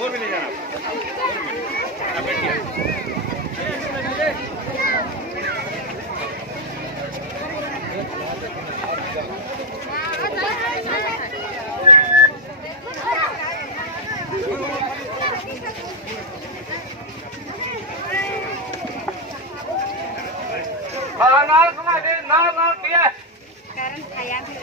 और भी ले जाना आप बैठिए। नाल समाधि नाल नाल किया कारण खाया भी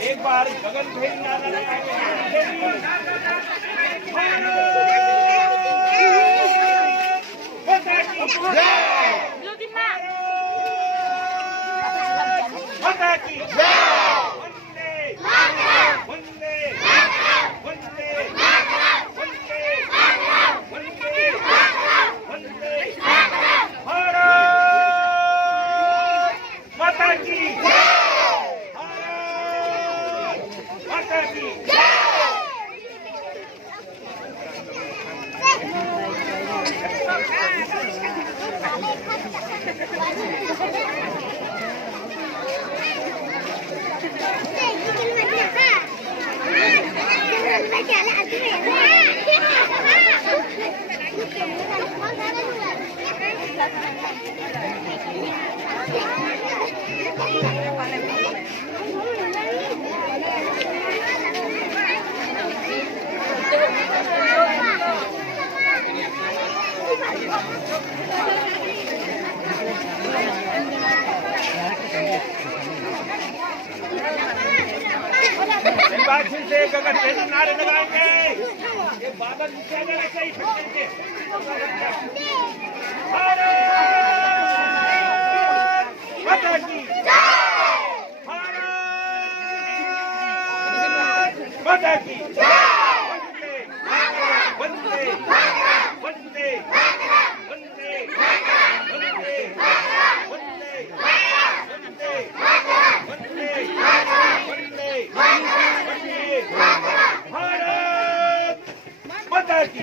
एक बार गगन भेद नारा लगाएंगे। माता की वंदे वंदे वंदे वंदे वंदे वंदे भारत माता की माता की फिर से गगन भेद नारे लगाएंगे। ये बादल नीचे आ जाना चाहिए फिर से। भारत माता की भारत माता की वंदे वंदे वंदे वंदे वंदे वंदे वंदे वंदे वंदे भारत माता की